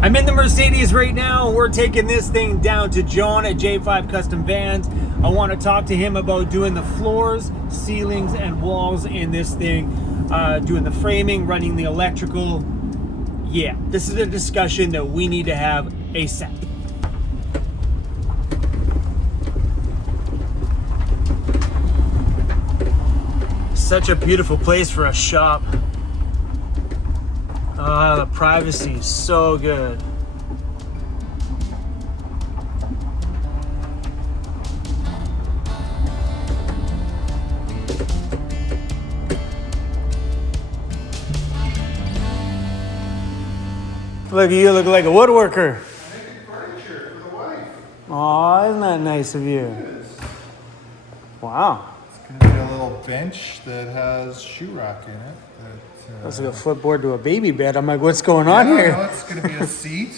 I'm in the Mercedes right now. We're taking this thing down to John at J5 Custom Vans. I want to talk to him about doing the floors, ceilings, and walls in this thing, doing the framing, running the electrical. Yeah, this is a discussion that we need to have ASAP. Such a beautiful place for a shop. Ah, the privacy is so good. Look, you look like a woodworker. Making furniture for the wife. Oh, isn't that nice of you? Wow. It's going to be a little bench that has shoe rack in it. That's like a footboard to a baby bed. I'm like, what's going on here? No, it's going to be a seat,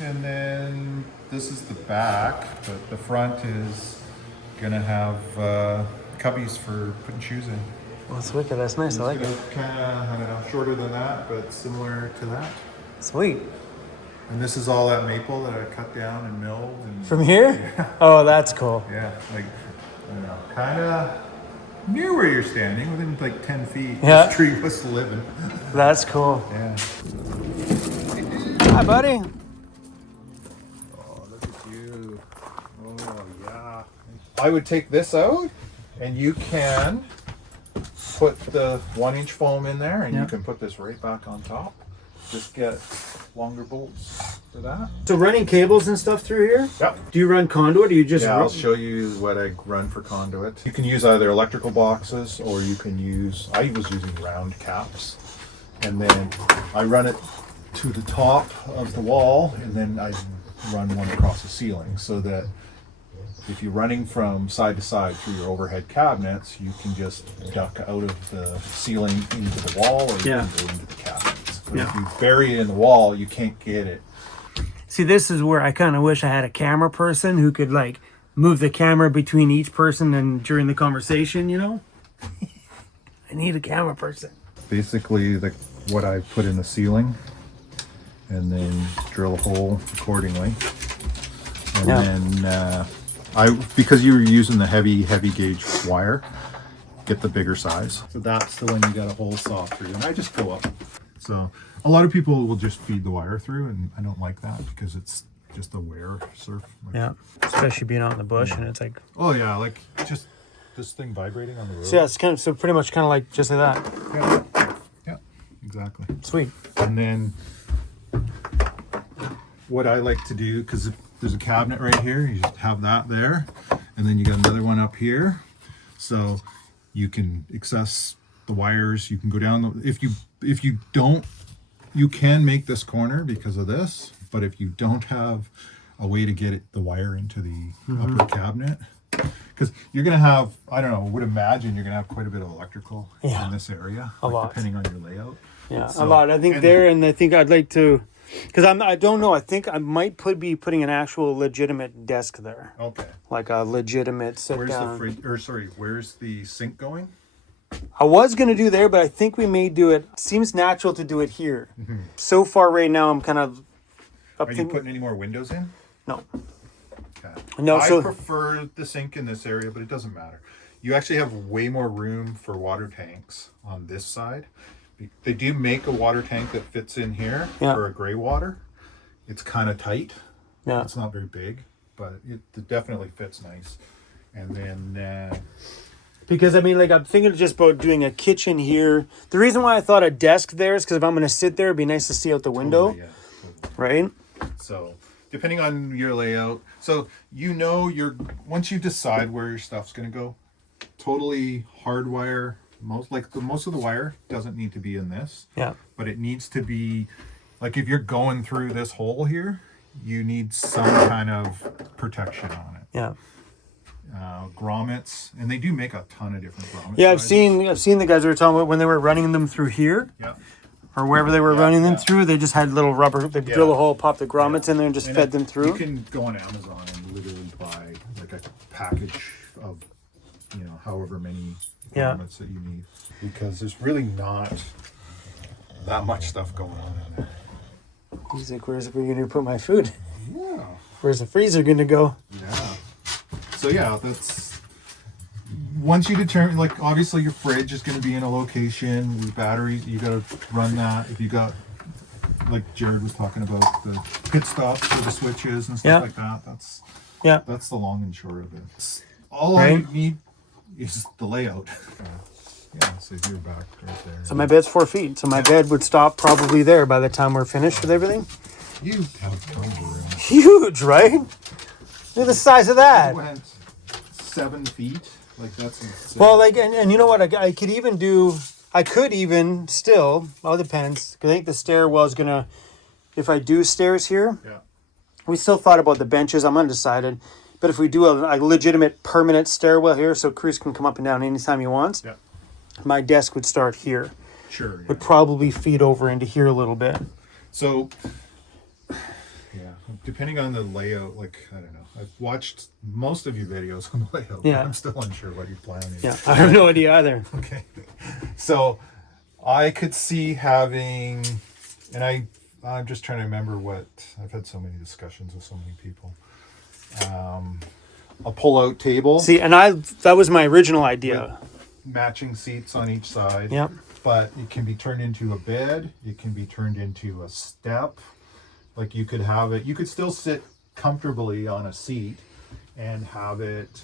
and then this is the back, but the front is going to have cubbies for putting shoes in. Oh, that's wicked. That's nice. I like it. Kind of, I don't know, shorter than that, but similar to that. Sweet. And this is all that maple that I cut down and milled. And, From here? Yeah. Oh, that's cool. Yeah, like, I don't know, kind of near where you're standing, within like 10 feet. Yeah. This tree was living. That's cool. Yeah. Hi, buddy. Oh, look at you. Oh, yeah. I would take this out, and you can put the 1-inch foam in there, and you can put this right back on top. Just get longer bolts for that. So running cables and stuff through here? Yep. Do you run conduit or you just... Yeah, I'll show you what I run for conduit. You can use either electrical boxes, or you can use, I was using round caps. And then I run it to the top of the wall, and then I run one across the ceiling, so that if you're running from side to side through your overhead cabinets, you can just duck out of the ceiling into the wall, or you can go into the cabinets. But if you bury it in the wall, you can't get it. See, this is where I kind of wish I had a camera person who could like move the camera between each person and during the conversation, you know? I need a camera person. Basically, what I put in the ceiling, and then drill a hole accordingly. And then because you were using the heavy gauge wire, get the bigger size. So that's the one you got a hole saw through, and I just go up. So a lot of people will just feed the wire through, and I don't like that because it's just a wear surf. Especially being out in the bush, and it's like... Oh yeah, like just this thing vibrating on the road. So yeah, it's kind of, pretty much kind of like just like that. Yeah, exactly. Sweet. And then what I like to do, because there's a cabinet right here, you just have that there, and then you got another one up here, so you can access the wires. You can go down if you don't, you can make this corner because of this, but if you don't have a way to get the wire into the upper cabinet, because you're gonna have, I don't know, would imagine you're gonna have quite a bit of electrical in this area, a lot, depending on your layout. Yeah, so, a lot. I think and I think I'd like to, because I don't know. I think I might be putting an actual legitimate desk there. Okay. Like a legitimate sit down. Where's the sink going? I was gonna do there, but I think we may do it. Seems natural to do it here. Mm-hmm. So far, right now, I'm kind of. Are you putting any more windows in? No. Okay. No. I prefer the sink in this area, but it doesn't matter. You actually have way more room for water tanks on this side. They do make a water tank that fits in here for a gray water. It's kind of tight. Yeah. It's not very big, but it definitely fits nice. And then... because I mean, like, I'm thinking just about doing a kitchen here. The reason why I thought a desk there is because if I'm going to sit there, it'd be nice to see out the window. Totally. Right? So, depending on your layout. So, once you decide where your stuff's going to go, totally hardwire. Most of the wire doesn't need to be in this. Yeah. But it needs to be, like, if you're going through this hole here, you need some kind of protection on it. Yeah. Grommets, and they do make a ton of different grommets. Yeah, I've seen the guys who were talking about when they were running them through here. Yeah. Or wherever they were running them through, they just had little rubber. They drill a hole, pop the grommets in there, and just fed them through. You can go on Amazon and literally buy like a package of, however many grommets that you need, because there's really not that much stuff going on in there. He's like, where's we going to put my food? Yeah. Where's the freezer going to go? Yeah. So yeah, that's once you determine, like obviously your fridge is going to be in a location with batteries. You got to run that. If you got, like Jared was talking about, the pit stops for the switches and stuff like that. That's the long and short of it. All I need is the layout. Yeah, so you're back right there. So my bed's 4 feet. So my bed would stop probably there by the time we're finished with everything. You have tons of room. Huge, right? Look at the size of that. Went 7 feet. Like that's insane. Well, like, and you know what? I could even do. I could even still. Well, it depends. 'Cause I think the stairwell is gonna. If I do stairs here, we still thought about the benches. I'm undecided. But if we do a legitimate permanent stairwell here, so Cruz can come up and down anytime he wants, my desk would start here. Sure. Yeah. Would probably feed over into here a little bit. So, depending on the layout, like, I don't know. I've watched most of your videos on the layout, but I'm still unsure what your plan is. Yeah, I have no idea either. Okay. So, I could see having, and I'm just trying to remember what, I've had so many discussions with so many people. A pull-out table. See, and that was my original idea. Matching seats on each side. Yep. But it can be turned into a bed. It can be turned into a step. Like you could have it, you could still sit comfortably on a seat and have it,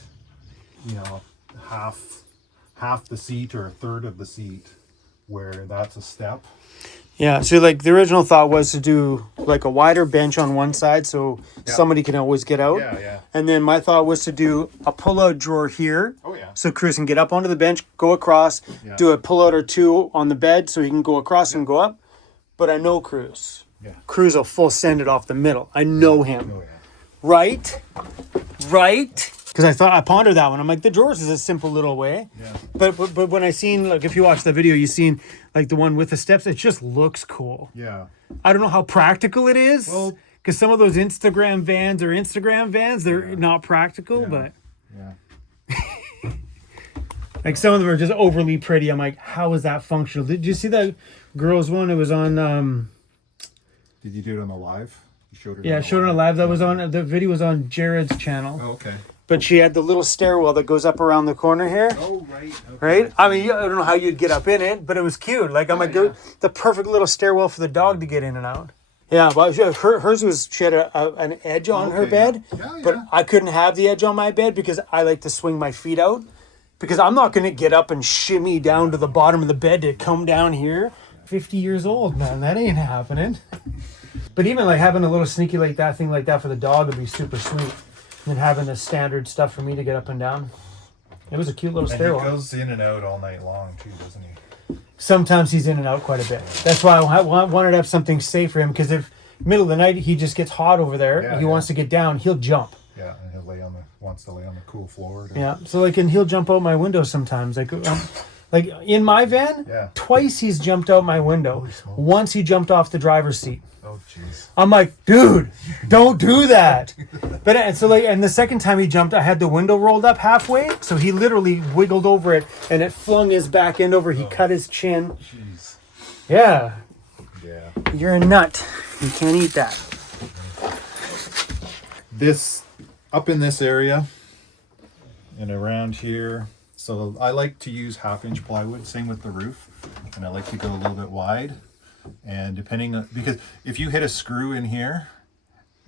you know, half the seat or a third of the seat where that's a step. Yeah, so like the original thought was to do like a wider bench on one side so somebody can always get out. Yeah. And then my thought was to do a pull-out drawer here. Oh, yeah. So Cruz can get up onto the bench, go across, do a pull-out or two on the bed so he can go across and go up. But I know Cruz. Yeah. Cruz will full send it off the middle. I know him. Oh, yeah. Right? Because I pondered that one. I'm like, the drawers is a simple little way. Yeah. But when I seen, like, if you watch the video, you seen like the one with the steps. It just looks cool. Yeah. I don't know how practical it is. Well, because some of those Instagram vans, they're not practical. But like some of them are just overly pretty. I'm like, how is that functional? Did you see that girl's one? It was on. Did you do it on the live? You showed her. Yeah, I showed it on live. That was on the video was on Jared's channel. Oh, okay. But she had the little stairwell that goes up around the corner here. Oh, right. Okay. Right? I mean, I don't know how you'd get up in it, but it was cute. Like, I'm like, the perfect little stairwell for the dog to get in and out. Yeah, but hers was, she had an edge on her bed, but I couldn't have the edge on my bed because I like to swing my feet out because I'm not going to get up and shimmy down to the bottom of the bed to come down here. 50 years old, man. That ain't happening. But even like having a little sneaky like that thing like that for the dog would be super sweet. And having the standard stuff for me to get up and down. It was a cute little stairwell. He goes in and out all night long too, doesn't he? Sometimes he's in and out quite a bit. That's why I wanted to have something safe for him, because if middle of the night he just gets hot over there, he wants to get down, he'll jump. Yeah, and he'll wants to lay on the cool floor. Yeah, so like, and he'll jump out my window sometimes. Like in my van, twice he's jumped out my window. Once he jumped off the driver's seat. Oh, jeez. I'm like, dude, don't do that. But and so like, and the second time he jumped, I had the window rolled up halfway, so he literally wiggled over it, and it flung his back end over. He cut his chin. Jeez. Yeah. Yeah. You're a nut. You can't eat that. This up in this area and around here. So I like to use 1/2-inch plywood. Same with the roof, and I like to go a little bit wide. And depending on, because if you hit a screw in here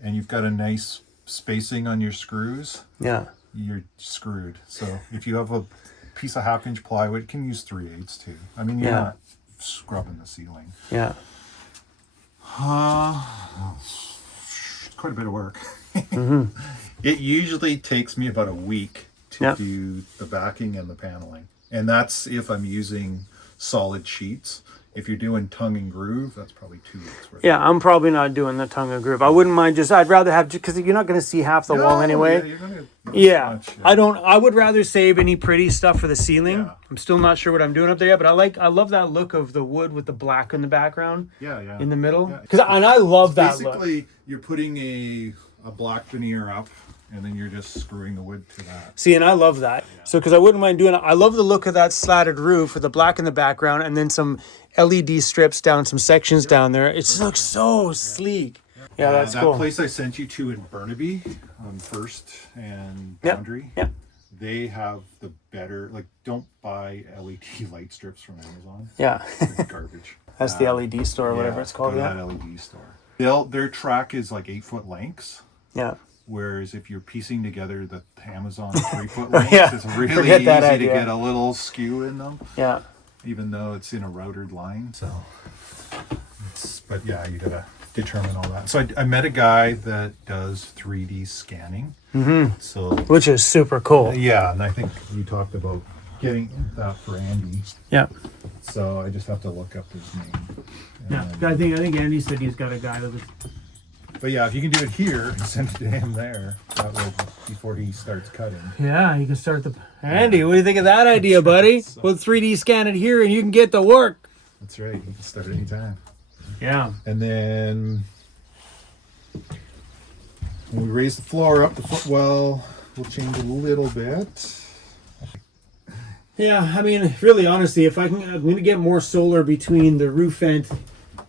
and you've got a nice spacing on your screws, you're screwed. So if you have a piece of 1/2-inch plywood, you can use 3/8 too. I mean, you're not scrubbing the ceiling. Yeah. It's quite a bit of work. It usually takes me about a week to do the backing and the paneling. And that's if I'm using solid sheets. If you're doing tongue and groove, that's probably 2 weeks worth. Yeah, I'm probably not doing the tongue and groove. I wouldn't mind I'd rather have, because you're not going to see half the wall anyway. I would rather save any pretty stuff for the ceiling. Yeah. I'm still not sure what I'm doing up there yet, but I love that look of the wood with the black in the background. In the middle. And I love that look. Basically, you're putting a black veneer up, and then you're just screwing the wood to that. See, and I love that. Yeah. So, because I wouldn't mind doing it. I love the look of that slatted roof with the black in the background and then some LED strips down some sections down there. It just looks so sleek. Yeah, that's that cool. place I sent you to in Burnaby on First and Yep. Boundary. Yep. They have the better, like, don't buy LED light strips from Amazon. Yeah. It's garbage. That's the LED store or whatever it's called. Go to Yeah. that LED store. Their track is like 8-foot lengths. Yeah. Whereas if you're piecing together the Amazon 3-foot lengths, Yeah, it's really forget easy that to idea. get a little skew in them, Yeah. even though it's in a routed line. So, but yeah, you gotta determine all that. So I met a guy that does 3D scanning. Mm-hmm. So Which is super cool. yeah, and I think you talked about getting that for Andy. Yeah. So I just have to look up his name. Yeah. And- I think Andy said he's got a guy that was. But yeah, if you can do it here and send it to him there, that way before he starts cutting. Yeah, you can start the. Andy, what do you think of that idea, buddy? We'll 3D scan it here and you can get to work. That's right. You can start anytime. Yeah. And then when we raise the floor up, the footwell will change a little bit. Yeah, I mean, really, honestly, if I'm going to get more solar between the roof vent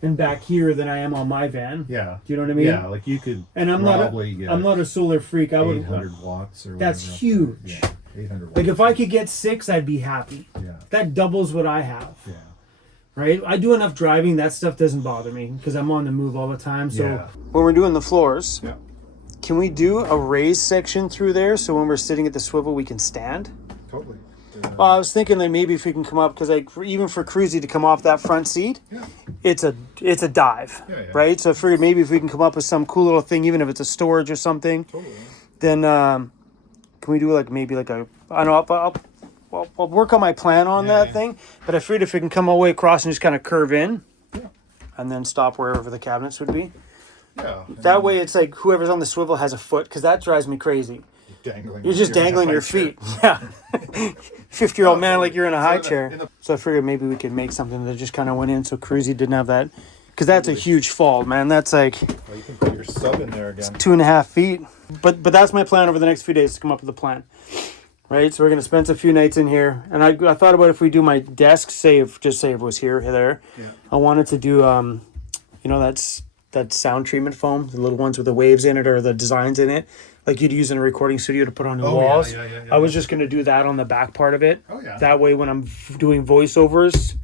and back here than I am on my van. Yeah. Do you know what I mean? Yeah, like you could And I'm probably get not a solar freak. I would. 800 watts or That's whatever. huge. Yeah, 800 watts. Like if I could get 6, I'd be happy. Yeah. That doubles what I have. Yeah. Right? I do enough driving. That stuff doesn't bother me because I'm on the move all the time. So Yeah. when we're doing the floors, Yeah. can we do a raised section through there so when we're sitting at the swivel we can stand? Totally. Well, I was thinking that maybe if we can come up, because like even for Cruzy to come off that front seat, Yeah. it's a dive, Yeah, yeah. right? So I figured maybe if we can come up with some cool little thing, even if it's a storage or something, Totally. then can we do like maybe like a I don't know I'll work on my plan on that yeah. thing, but I figured if we can come all the way across and just kind of curve in, Yeah. and then stop wherever the cabinets would be. Yeah. That way, it's like whoever's on the swivel has a foot, because that drives me crazy. Dangling. You're just dangling your feet. Yeah. 50-year-old man like you're in a high in chair. the- So I figured maybe we could make something that just kind of went in so Cruzy didn't have that. Because that's a huge fall, man. That's like Well, you can put your sub in there again. 2.5 feet. But that's my plan over the next few days to come up with a plan. Right? So we're going to spend a few nights in here. And I thought about if we do my desk, say if it was here, there. Yeah. I wanted to do, that sound treatment foam, the little ones with the waves in it or the designs in it, like you'd use in a recording studio to put on your Oh, yeah, walls. yeah. I was just going to do that on the back part of it. Oh, yeah. That way when I'm doing voiceovers,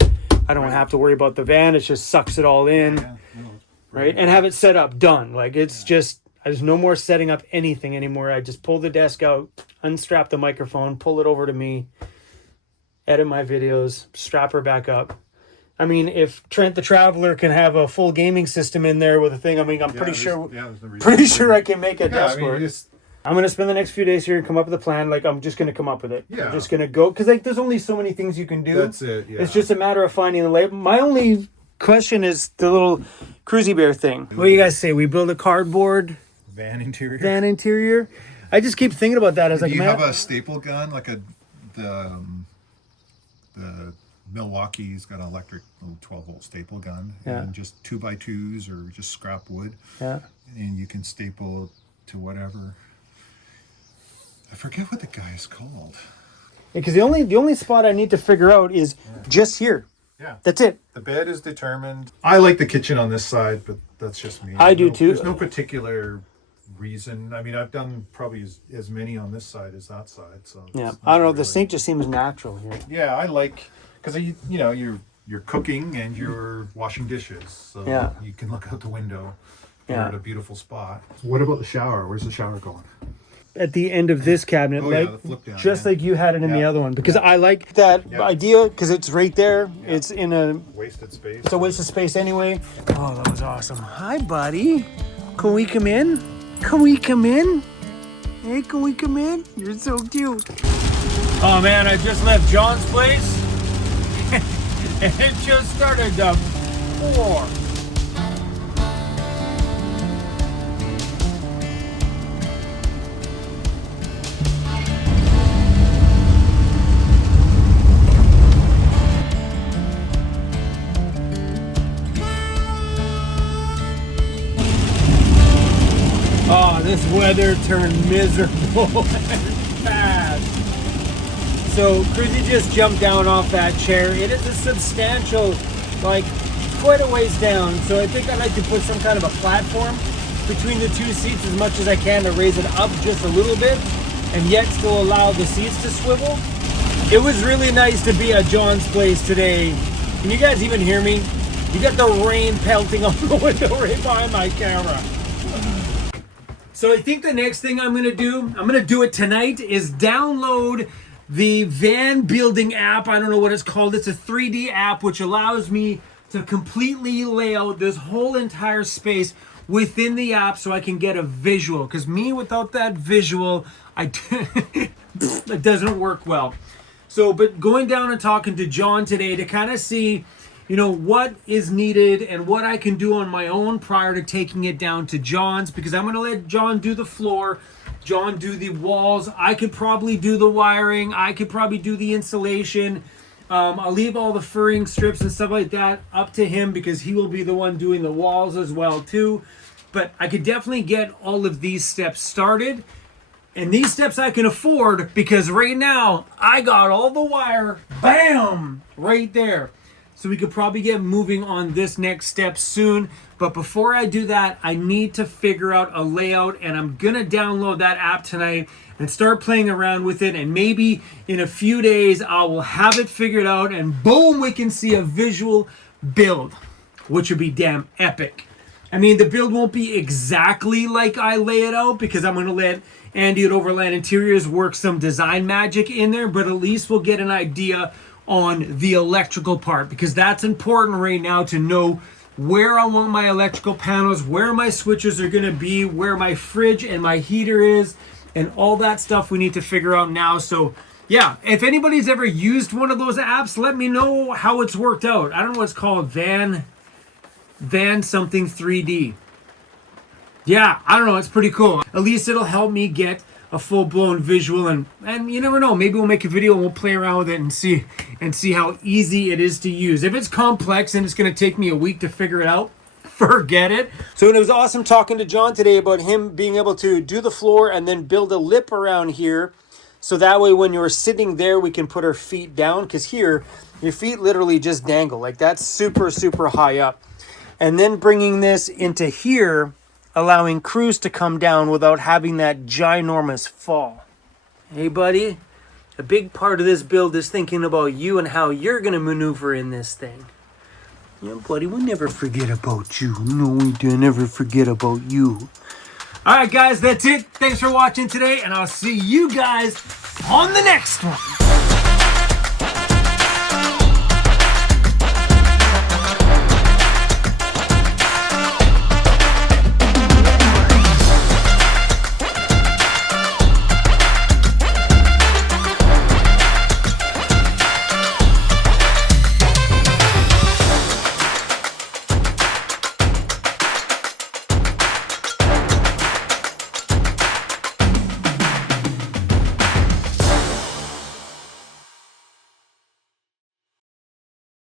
I don't have to worry about the van. It just sucks it all in, Yeah. No, it's right? And have it set up, done. Like it's just, there's no more setting up anything anymore. I just pull the desk out, unstrap the microphone, pull it over to me, edit my videos, strap her back up. I mean, if Trent the Traveler can have a full gaming system in there with a thing, I mean, I'm pretty sure I can make a desk for it. I'm going to spend the next few days here and come up with a plan. Like, I'm just going to come up with it. Yeah. I'm just going to go. Because, like, there's only so many things you can do. That's it, yeah. It's just a matter of finding the label. My only question is the little Cruzy Bear thing. What do you guys say? We build a cardboard Van interior. van interior? I just keep thinking about that. I was like, Do you man. have a staple gun, like the Milwaukee's got an electric little 12-volt staple gun, Yeah. and just 2x2s or just scrap wood, Yeah. and you can staple to whatever. I forget what the guy is called. Because the only spot I need to figure out is just here. Yeah. That's it. The bed is determined. I like the kitchen on this side, but that's just me. I do too. There's no particular reason. I mean, I've done probably as many on this side as that side. So Yeah. it's I don't know. not The really- sink just seems natural here. Yeah, I like because you're cooking and you're washing dishes, so Yeah. you can look out the window. You're Yeah. at a beautiful spot. What about the shower? Where's the shower going? At the end of this cabinet, Oh, yeah, like the flip down, just yeah. like you had it in the Yeah. other one, because I like that Yeah. idea because it's right there. It's in a Wasted space. it's a waste of space anyway. Oh, that was awesome. Hi, buddy. Can we come in? Can we come in? Hey, can we come in? You're so cute. Oh man, I just left John's place, and it just started to pour. Oh, this weather turned miserable fast. So Chrissy just jumped down off that chair. It is a substantial, like, quite a ways down. So I think I'd like to put some kind of a platform between the two seats as much as I can to raise it up just a little bit and yet still allow the seats to swivel. It was really nice to be at John's place today. Can you guys even hear me? You got the rain pelting on the window right behind my camera. So I think the next thing I'm gonna do it tonight, is download the van building app. I don't know what it's called. It's a 3D app which allows me to completely lay out this whole entire space within the app so I can get a visual. Because me, without that visual, it doesn't work well. So, but going down and talking to John today to kind of see, you know, what is needed and what I can do on my own prior to taking it down to John's, because I'm going to let John do the floor, John do the walls. I could probably do the wiring. I could probably do the insulation. I'll leave all the furring strips and stuff like that up to him because he will be the one doing the walls as well too. But I could definitely get all of these steps started. And these steps I can afford because right now I got all the wire, bam, right there. So we could probably get moving on this next step soon. But before I do that, I need to figure out a layout, and I'm gonna download that app tonight and start playing around with it. And maybe in a few days, I will have it figured out and boom, we can see a visual build, which would be damn epic. I mean, the build won't be exactly like I lay it out because I'm gonna let Andy at Overland Interiors work some design magic in there, but at least we'll get an idea on the electrical part, because that's important right now to know where I want my electrical panels, where my switches are going to be, where my fridge and my heater is, and all that stuff we need to figure out now. So yeah, if anybody's ever used one of those apps, let me know how it's worked out. I don't know what it's called, Van something 3D. Yeah, I don't know, it's pretty cool. At least it'll help me get a full-blown visual, and you never know, maybe we'll make a video and we'll play around with it and see how easy it is to use. If it's complex and it's going to take me a week to figure it out, forget it. So it was awesome talking to John today about him being able to do the floor and then build a lip around here, so that way when you're sitting there we can put our feet down, because here your feet literally just dangle, like that's super high up. And then bringing this into here, allowing crews to come down without having that ginormous fall. Hey buddy, a big part of this build is thinking about you and how you're going to maneuver in this thing. Yeah buddy, we'll never forget about you. No, we do never forget about you. Alright guys, that's it. Thanks for watching today, and I'll see you guys on the next one.